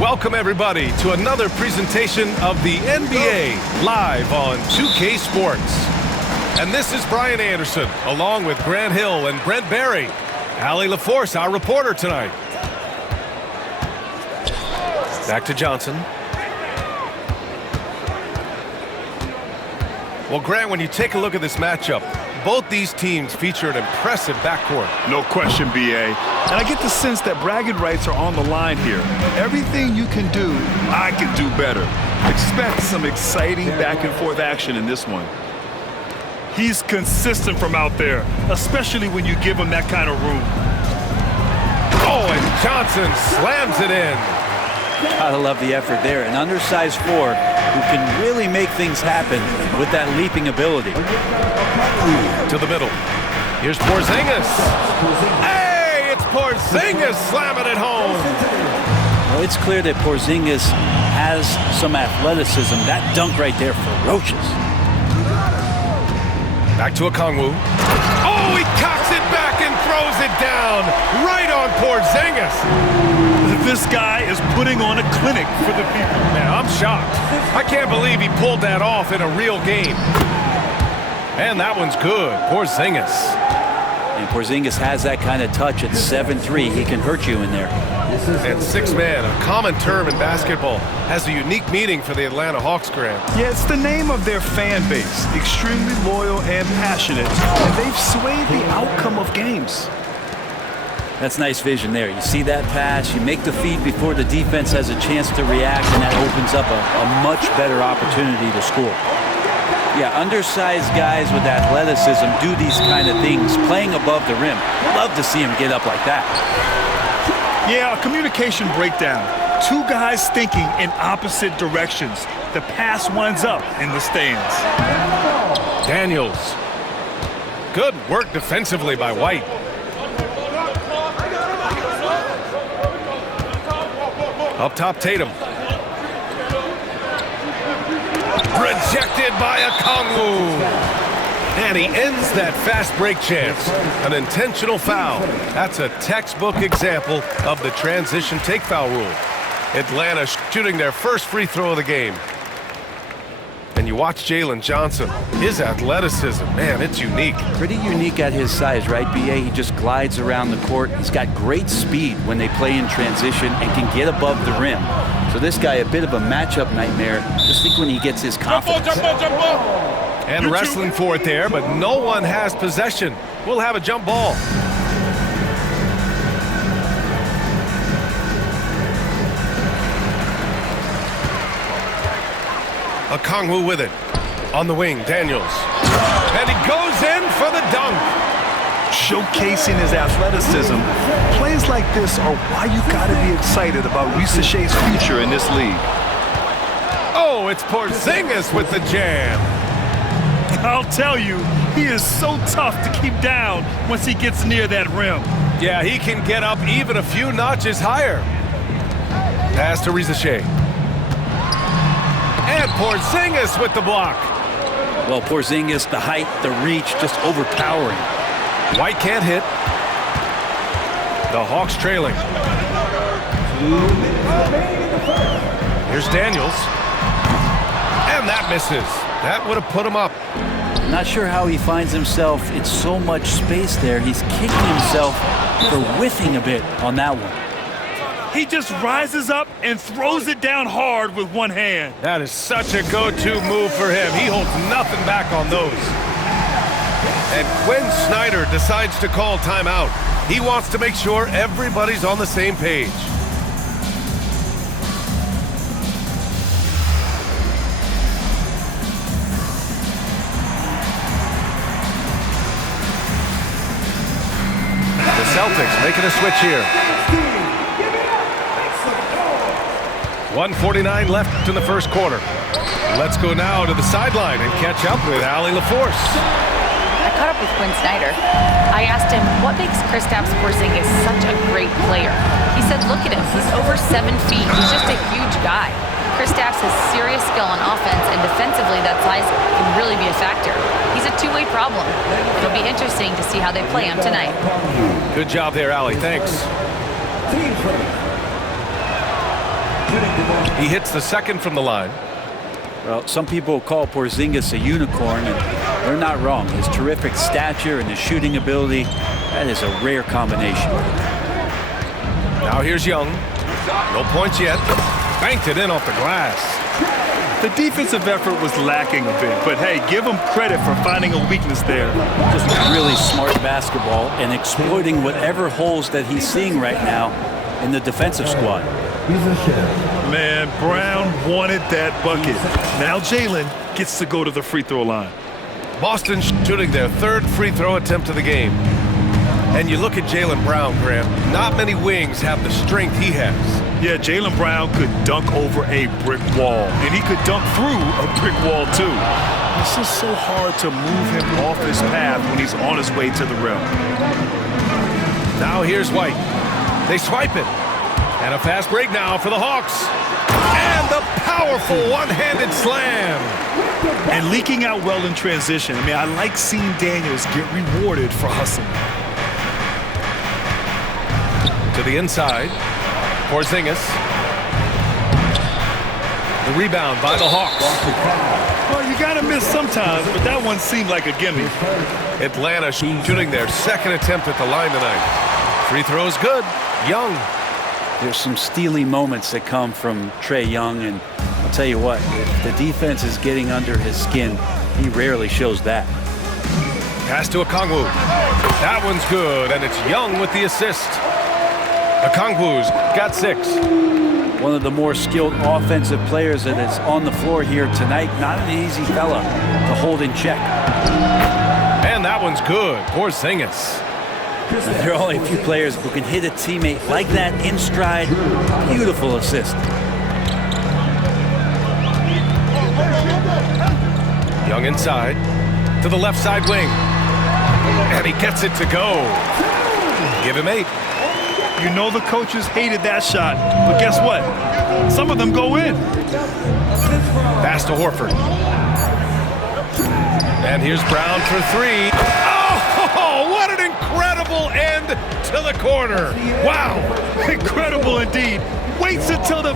Welcome, everybody, to another presentation of the NBA live on 2K Sports. And this is Brian Anderson, along with Grant Hill and Brent Barry. Allie LaForce, our reporter tonight. Back to Johnson. Well, Grant, when you take a look at this matchup, both these teams feature an impressive backcourt. No question, B.A. And I get the sense that bragging rights are on the line here. Everything you can do, I can do better. Expect some exciting back-and-forth action in this one. He's consistent from out there, especially when you give him that kind of room. Oh, and Johnson slams it in. Gotta love the effort there. An undersized forward who can really make things happen with that leaping ability. To the middle. Here's Porzingis. Hey, it's Porzingis slamming it home. Well, it's clear that Porzingis has some athleticism. That dunk right there, ferocious. Back to Okongwu. Oh, he cocks it back and throws it down. Right on Porzingis. This guy is putting on a clinic for the people. Man, I'm shocked. I can't believe he pulled that off in a real game. Man, that one's good. Porzingis. And Porzingis has that kind of touch at 7'3". He can hurt you in there. And six-man, a common term in basketball, has a unique meaning for the Atlanta Hawks, Grant. Yeah, it's the name of their fan base. Extremely loyal and passionate. And they've swayed the outcome of games. That's nice vision there. You see that pass, you make the feed before the defense has a chance to react, and that opens up a much better opportunity to score. Yeah, undersized guys with athleticism do these kind of things, playing above the rim. Love to see him get up like that. Yeah, a communication breakdown. Two guys thinking in opposite directions. The pass winds up in the stands. Daniels. Good work defensively by White. Up top, Tatum. Rejected by Okongwu. And he ends that fast break chance. An intentional foul. That's a textbook example of the transition take foul rule. Atlanta shooting their first free throw of the game. And you watch Jalen Johnson. His athleticism, man, it's unique. Pretty unique at his size, right, B.A.? He just glides around the court. He's got great speed when they play in transition and can get above the rim. So this guy, a bit of a matchup nightmare. Just think when he gets his confidence. Jump ball. And wrestling for it there, but no one has possession. We'll have a jump ball. Okongwu with it. On the wing, Daniels. And he goes in for the dunk. Showcasing his athleticism. Plays like this are why you gotta be excited about Risa Shea's future in this league. Oh, it's Porzingis with the jam. I'll tell you, he is so tough to keep down once he gets near that rim. Yeah, he can get up even a few notches higher. Pass to Risa Shea. And Porzingis with the block. Well, Porzingis, the height, the reach, just overpowering. White can't hit. The Hawks trailing. Here's Daniels. And that misses. That would have put him up. Not sure how he finds himself in so much space there. He's kicking himself for whiffing a bit on that one. He just rises up and throws it down hard with one hand. That is such a go-to move for him. He holds nothing back on those. And Quinn Snyder decides to call timeout. He wants to make sure everybody's on the same page. The Celtics making a switch here. 1:49 left in the first quarter. Let's go now to the sideline and catch up with Allie LaForce. I caught up with Quinn Snyder. I asked him, what makes Kristaps Porzingis such a great player? He said, look at him. He's over 7 feet. He's just a huge guy. Kristaps has serious skill on offense, and defensively, that size can really be a factor. He's a two-way problem. It'll be interesting to see how they play him tonight. Good job there, Allie. Thanks. He hits the second from the line. Well, some people call Porzingis a unicorn, and they're not wrong. His terrific stature and his shooting ability, that is a rare combination. Now here's Young. No points yet. Banked it in off the glass. The defensive effort was lacking a bit, but hey, give him credit for finding a weakness there. Just really smart basketball and exploiting whatever holes that he's seeing right now in the defensive squad. Man, Brown wanted that bucket. Now Jalen gets to go to the free throw line. Boston shooting their third free throw attempt of the game. And you look at Jaylen Brown, Grant. Not many wings have the strength he has. Yeah, Jaylen Brown could dunk over a brick wall, and he could dunk through a brick wall too. It's just so hard to move him off his path when he's on his way to the rim. Now here's White. They swipe it. And a fast break now for the Hawks. And the powerful one-handed slam. And leaking out well in transition. I mean, I like seeing Daniels get rewarded for hustling. To the inside. Porzingis. The rebound by the Hawks. Well, you gotta miss sometimes, but that one seemed like a gimme. Atlanta shooting their second attempt at the line tonight. Free throw is good. Young. There's some steely moments that come from Trae Young, and I'll tell you what, if the defense is getting under his skin, he rarely shows that. Pass to Okongwu. That one's good, and it's Young with the assist. Okongwu's got 6. One of the more skilled offensive players that is on the floor here tonight. Not an easy fella to hold in check. And that one's good. Porzingis. There are only a few players who can hit a teammate like that in stride. Beautiful assist. Young inside to the left side wing. And he gets it to go. Give him 8. You know the coaches hated that shot, but guess what? Some of them go in. Pass to Horford. And here's Brown for 3. Oh, what an incredible end to the corner. Wow. Incredible indeed. Waits until the...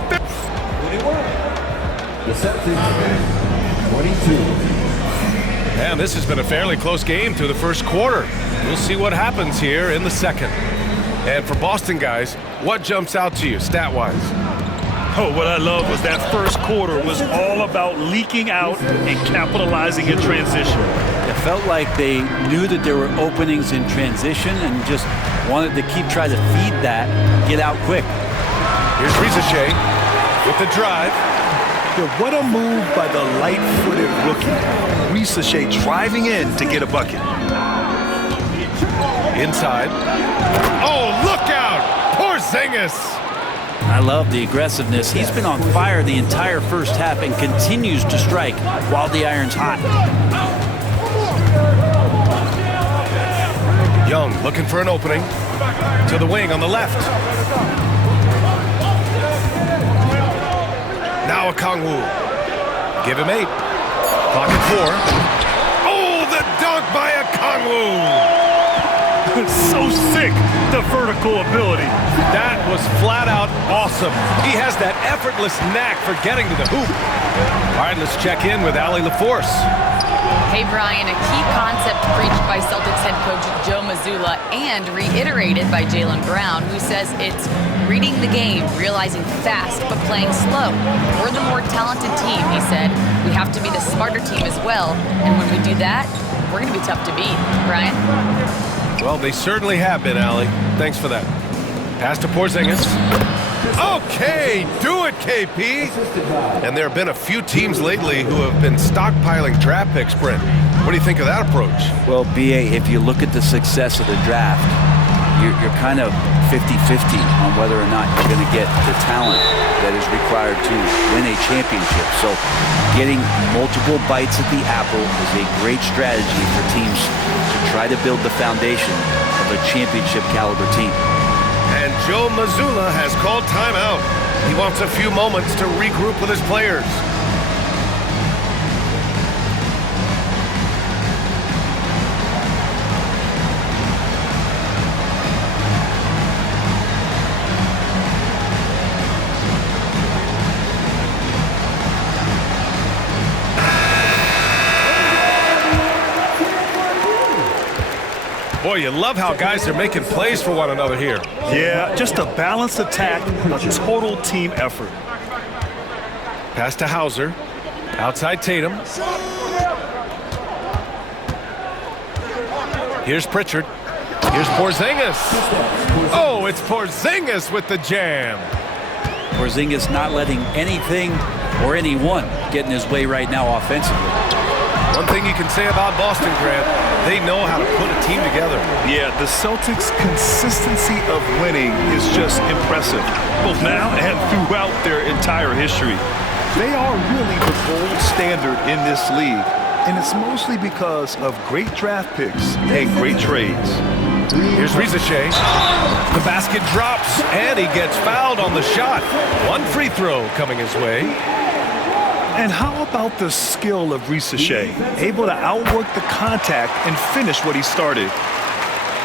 And this has been a fairly close game through the first quarter. We'll see what happens here in the second. And for Boston guys, what jumps out to you stat-wise? Oh, what I love was that first quarter was all about leaking out and capitalizing in transition. It felt like they knew that there were openings in transition and just wanted to keep trying to feed that, get out quick. Here's Risache with the drive. Yeah, what a move by the light-footed rookie. Risache driving in to get a bucket. Inside. Oh, look out! Porzingis! I love the aggressiveness. He's been on fire the entire first half and continues to strike while the iron's hot. Young looking for an opening. To the wing on the left. Now Okongwu. Give him 8. Clock at 4. Oh, the dunk by Okongwu! So sick, the vertical ability. That was flat out awesome. He has that effortless knack for getting to the hoop. All right, let's check in with Allie LaForce. Hey, Brian, a key concept preached by Celtics head coach Joe Mazzulla and reiterated by Jaylen Brown, who says it's reading the game, realizing fast, but playing slow. We're the more talented team, he said. We have to be the smarter team as well. And when we do that, we're going to be tough to beat. Brian? Well, they certainly have been, Allie. Thanks for that. Pass to Porzingis. Okay, do it, KP. And there have been a few teams lately who have been stockpiling draft picks, Brent. What do you think of that approach? Well, BA, if you look at the success of the draft, you're kind of 50-50 on whether or not you're going to get the talent that is required to win a championship. So getting multiple bites at the apple is a great strategy for teams to try to build the foundation of a championship caliber team. And Joe Mazzulla has called timeout. He wants a few moments to regroup with his players. Boy, you love how guys are making plays for one another here. Yeah, just a balanced attack, a total team effort. Pass to Hauser. Outside Tatum. Here's Pritchard. Here's Porzingis. Oh, it's Porzingis with the jam. Porzingis not letting anything or anyone get in his way right now offensively. One thing you can say about Boston, Grant, they know how to put a team together. Yeah, the Celtics' consistency of winning is just impressive, both now and throughout their entire history. They are really the gold standard in this league, and it's mostly because of great draft picks and great trades. Here's Risacher. The basket drops, and he gets fouled on the shot. One free throw coming his way. And how about the skill of Risacher? Able to outwork the contact and finish what he started.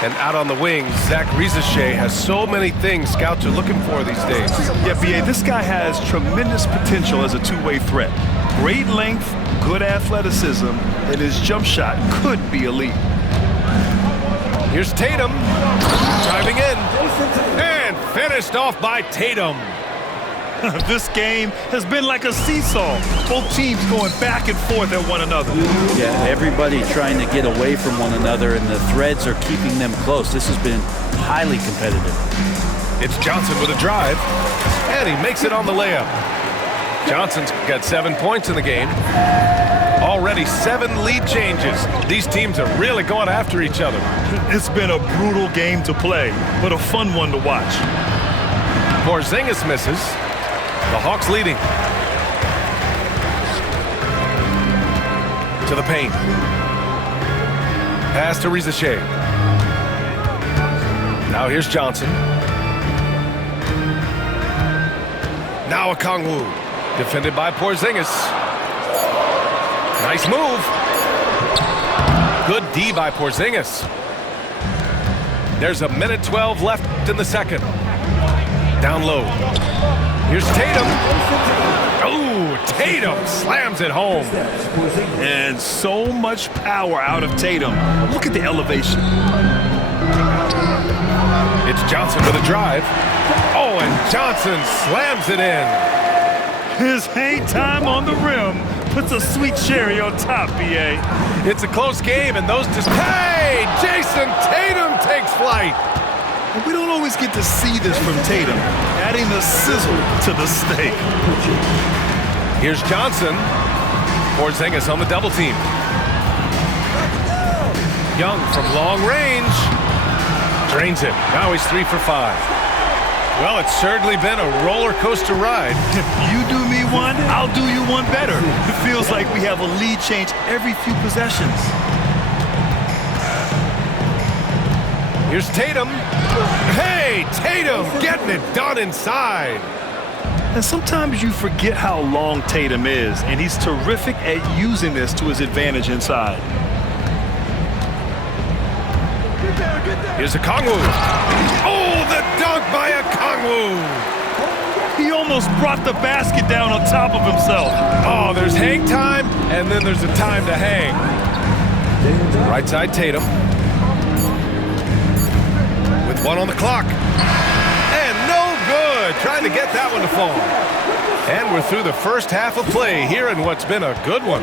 And out on the wing, Zach Risacher has so many things scouts are looking for these days. Yeah, B.A., this guy has tremendous potential as a two-way threat. Great length, good athleticism, and his jump shot could be elite. Here's Tatum, driving in, and finished off by Tatum. This game has been like a seesaw. Both teams going back and forth at one another. Yeah, everybody trying to get away from one another, and the threads are keeping them close. This has been highly competitive. It's Johnson with a drive, and he makes it on the layup. Johnson's got 7 points in the game. Already 7 lead changes. These teams are really going after each other. It's been a brutal game to play, but a fun one to watch. Porzingis misses. The Hawks leading. To the paint. Pass to Risacher. Now here's Johnson. Now Okongwu. Defended by Porzingis. Nice move. Good D by Porzingis. There's a minute 12 left in the second. Down low. Here's Tatum. Oh, Tatum slams it home. And so much power out of Tatum. Look at the elevation. It's Johnson with a drive. Oh, and Johnson slams it in. His hang time on the rim puts a sweet cherry on top, B.A. It's a close game, and those just... Hey, Jason Tatum takes flight. We don't always get to see this from Tatum, adding the sizzle to the steak. Here's Johnson. Porzingis on the double team. Young from long range. Drains it. Now he's 3 for 5. Well, it's certainly been a roller coaster ride. You do me one, I'll do you one better. It feels like we have a lead change every few possessions. Here's Tatum. Hey, Tatum getting it done inside. And sometimes you forget how long Tatum is, and he's terrific at using this to his advantage inside. Here's Okongwu. Oh, the dunk by Okongwu. He almost brought the basket down on top of himself. Oh, there's hang time, and then there's a time to hang. Right side Tatum. With 1 on the clock. And no good. Trying to get that one to fall. And we're through the first half of play here in what's been a good one.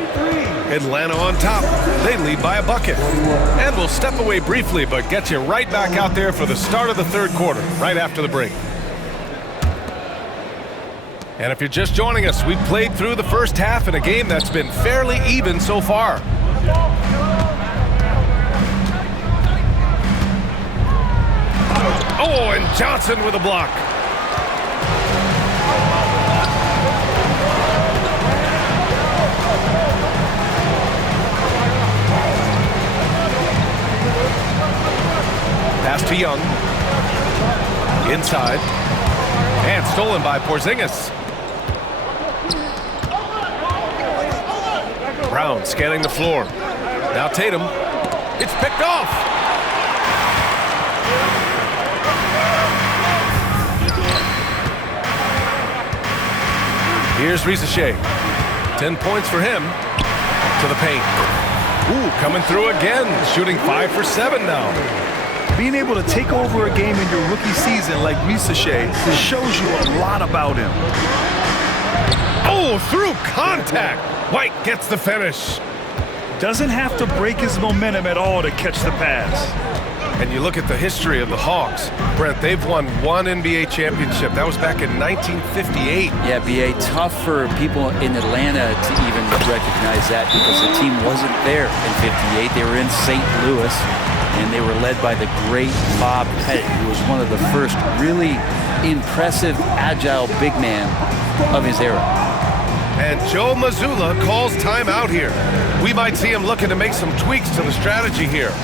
Atlanta on top. They lead by a bucket. And we'll step away briefly, but get you right back out there for the start of the third quarter, right after the break. And if you're just joining us, we've played through the first half in a game that's been fairly even so far. Oh, and Johnson with a block. Pass to Young. Inside. And stolen by Porzingis. Brown scanning the floor. Now Tatum. It's picked off. Here's Risacher. 10 points for him. To the paint. Ooh, coming through again. Shooting 5 for 7 now. Being able to take over a game in your rookie season like Risacher shows you a lot about him. Oh, through contact. White gets the finish. Doesn't have to break his momentum at all to catch the pass. And you look at the history of the Hawks. Brent, they've won 1 NBA championship. That was back in 1958. Yeah, B.A., tough for people in Atlanta to even recognize that because the team wasn't there in 58. They were in St. Louis, and they were led by the great Bob Pettit, who was one of the first really impressive, agile big man of his era. And Joe Mazzulla calls timeout here. We might see him looking to make some tweaks to the strategy here.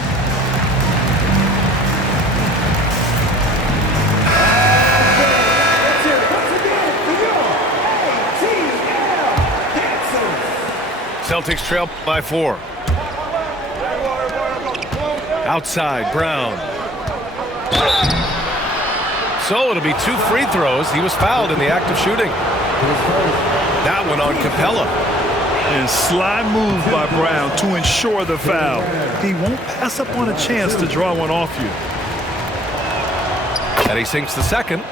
Celtics trail by 4. Outside, Brown. So it'll be 2 free throws. He was fouled in the act of shooting. That one on Capella. And sly move by Brown to ensure the foul. He won't pass up on a chance to draw one off you. And he sinks the second.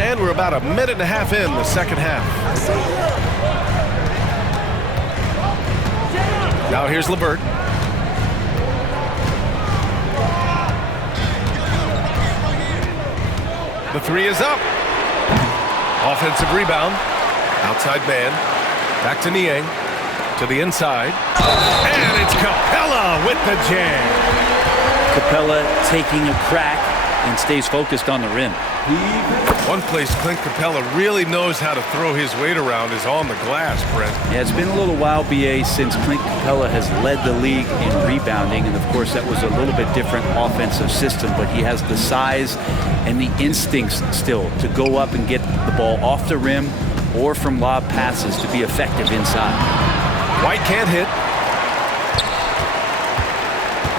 And we're about a minute and a half in the second half. Now here's LeVert. The 3 is up. Offensive rebound. Outside man. Back to Niang. To the inside. And it's Capella with the jam. Capella taking a crack and stays focused on the rim. One place Clint Capella really knows how to throw his weight around is on the glass, Brent. Yeah, it's been a little while, B.A., since Clint Capella has led the league in rebounding, and of course that was a little bit different offensive system, but he has the size and the instincts still to go up and get the ball off the rim or from lob passes to be effective inside. White can't hit.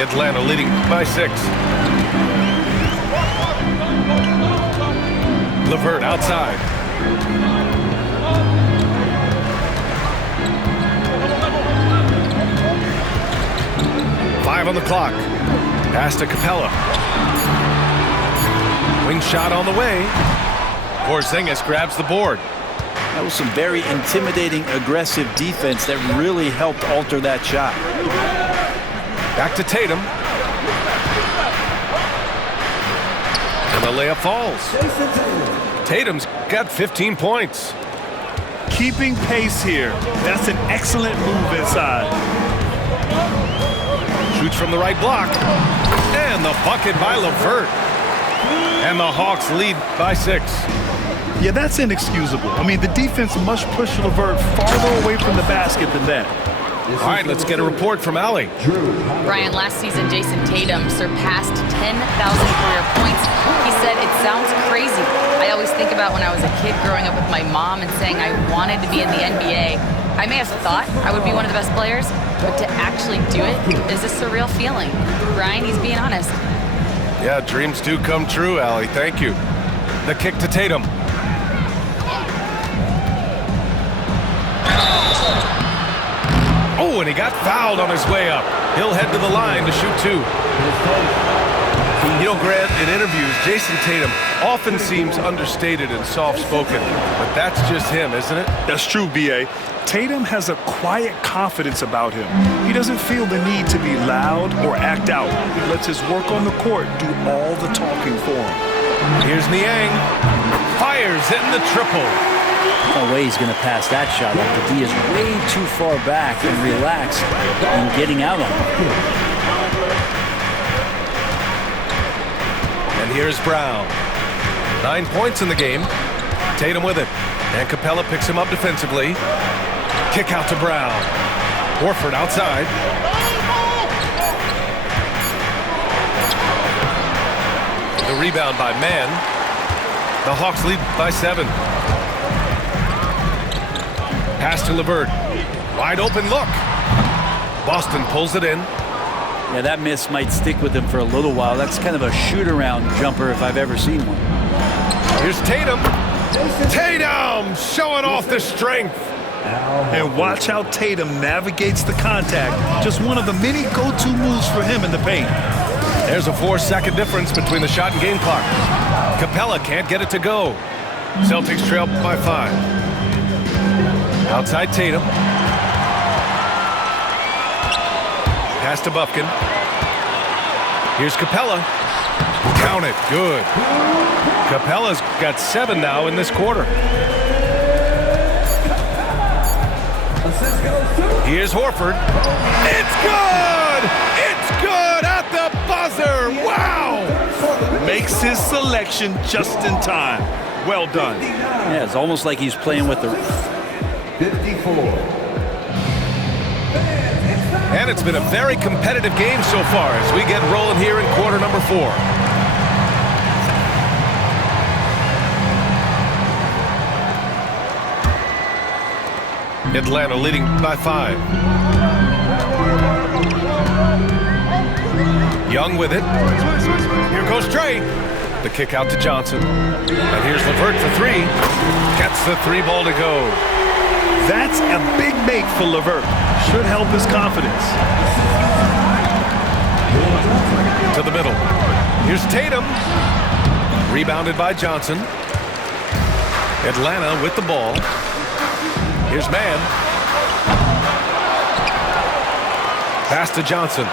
Atlanta leading by 6. LeVert outside. Five on the clock. Pass to Capella. Wing shot on the way. Porzingis grabs the board. That was some very intimidating, aggressive defense that really helped alter that shot. Back to Tatum. And the layup falls. Tatum's got 15 points. Keeping pace here. That's an excellent move inside. Shoots from the right block. And the bucket by LeVert. And the Hawks lead by 6. Yeah, that's inexcusable. I mean, the defense must push LeVert farther away from the basket than that. All right, let's get a report from Allie. Brian, last season, Jason Tatum surpassed 10,000 career points. He said, "It sounds crazy. I always think about when I was a kid growing up with my mom and saying I wanted to be in the NBA. I may have thought I would be one of the best players, but to actually do it is a surreal feeling." Brian, he's being honest. Yeah, dreams do come true, Allie. Thank you. The kick to Tatum. Oh, and he got fouled on his way up. He'll head to the line to shoot 2. You know, Grant, in interviews, Jason Tatum often seems understated and soft-spoken, but that's just him, isn't it? That's true, B.A. Tatum has a quiet confidence about him. He doesn't feel the need to be loud or act out. He lets his work on the court do all the talking for him. Here's Niang. Fires, hitting the triple. No way he's going to pass that shot up. The D is way too far back and relaxed and getting out on it. And here's Brown. 9 points in the game. Tatum with it. And Capella picks him up defensively. Kick out to Brown. Horford outside. The rebound by Mann. The Hawks lead by 7. Pass to LeVert. Wide open look. Boston pulls it in. Yeah, that miss might stick with him for a little while. That's kind of a shoot-around jumper if I've ever seen one. Here's Tatum. Tatum showing off the strength. And watch how Tatum navigates the contact. Just one of the many go-to moves for him in the paint. There's a 4-second difference between the shot and game clock. Capella can't get it to go. Celtics trail by 5. Outside Tatum. Pass to Bufkin. Here's Capella. Count it. Good. Capella's got 7 now in this quarter. Here's Horford. It's good! It's good at the buzzer! Wow! Makes his selection just in time. Well done. Yeah, it's almost like he's playing with the... 54. And it's been a very competitive game so far as we get rolling here in quarter number 4. Atlanta leading by 5. Young with it. Here goes Trey. The kick out to Johnson. And here's LeVert for 3. Gets the 3 ball to go. That's a big make for LeVert. Should help his confidence. To the middle. Here's Tatum. Rebounded by Johnson. Atlanta with the ball. Here's Mann. Pass to Johnson.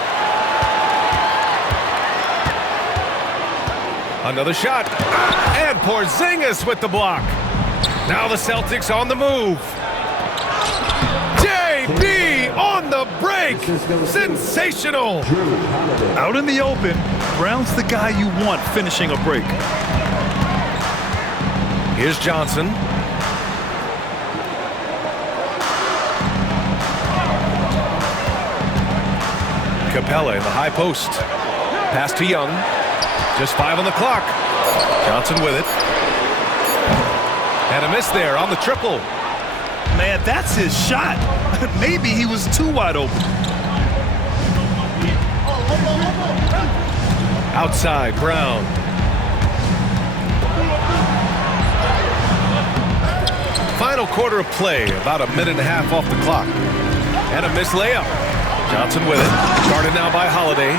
Another shot. And Porzingis with the block. Now the Celtics on the move. JB on the break. Sensational. Out in the open, Brown's the guy you want finishing a break. Here's Johnson. Capella in the high post. Pass to Young. Just 5 on the clock. Johnson with it. And a miss there on the triple. Man, that's his shot. Maybe he was too wide open. Outside, Brown. Final quarter of play, about a minute and a half off the clock. And a missed layup. Johnson with it. Guarded now by Holiday.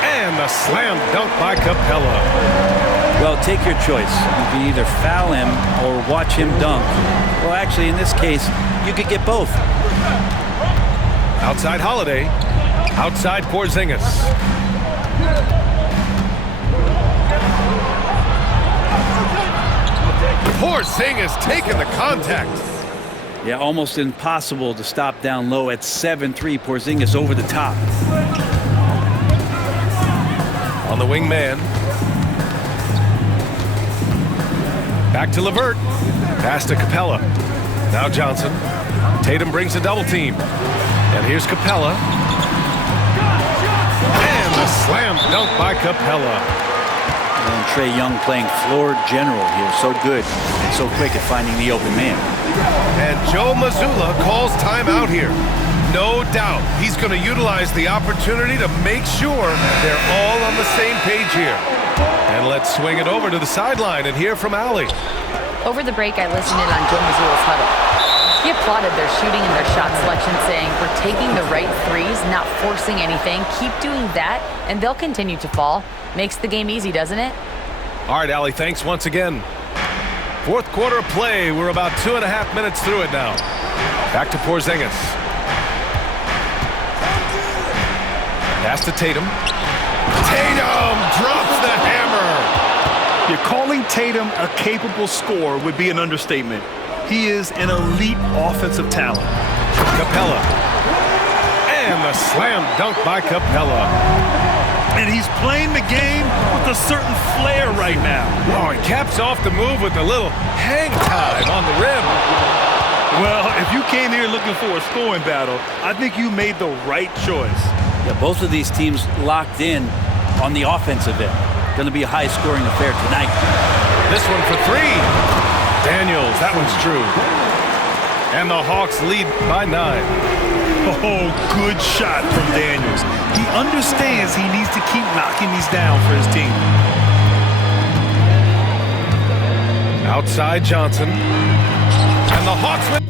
And a slam dunk by Capella. Well, take your choice. You can either foul him or watch him dunk. Well, actually, in this case, you could get both. Outside Holiday. Outside Porzingis. Porzingis taking the contact. Yeah, almost impossible to stop down low at 7-3. Porzingis over the top. On the wing man. Back to LeVert. Pass to Capella. Now Johnson. Tatum brings a double team. And here's Capella. And a slam dunk by Capella. And Trae Young playing floor general here. So good and so quick at finding the open man. And Joe Mazzulla calls timeout here. No doubt he's going to utilize the opportunity to make sure they're all on the same page here. And let's swing it over to the sideline and hear from Allie. Over the break, I listened in on Joe Mazzulla's huddle. He applauded their shooting and their shot selection, saying, "We're taking the right threes, not forcing anything. Keep doing that, and they'll continue to fall." Makes the game easy, doesn't it? All right, Allie, thanks once again. Fourth quarter of play. We're about 2.5 minutes through it now. Back to Porzingis. Pass to Tatum. Tatum drops the hammer. You're calling Tatum a capable scorer would be an understatement. He is an elite offensive talent. Capella. And the slam dunk by Capella. And he's playing the game with a certain flair right now. Oh, he caps off the move with a little hang time on the rim. Well, if you came here looking for a scoring battle, I think you made the right choice. Yeah, both of these teams locked in on the offensive end. Going to be a high-scoring affair tonight. This one for three. Daniels, that one's true. And the Hawks lead by 9. Oh, good shot from Daniels. He understands he needs to keep knocking these down for his team. Outside Johnson. And the Hawks win.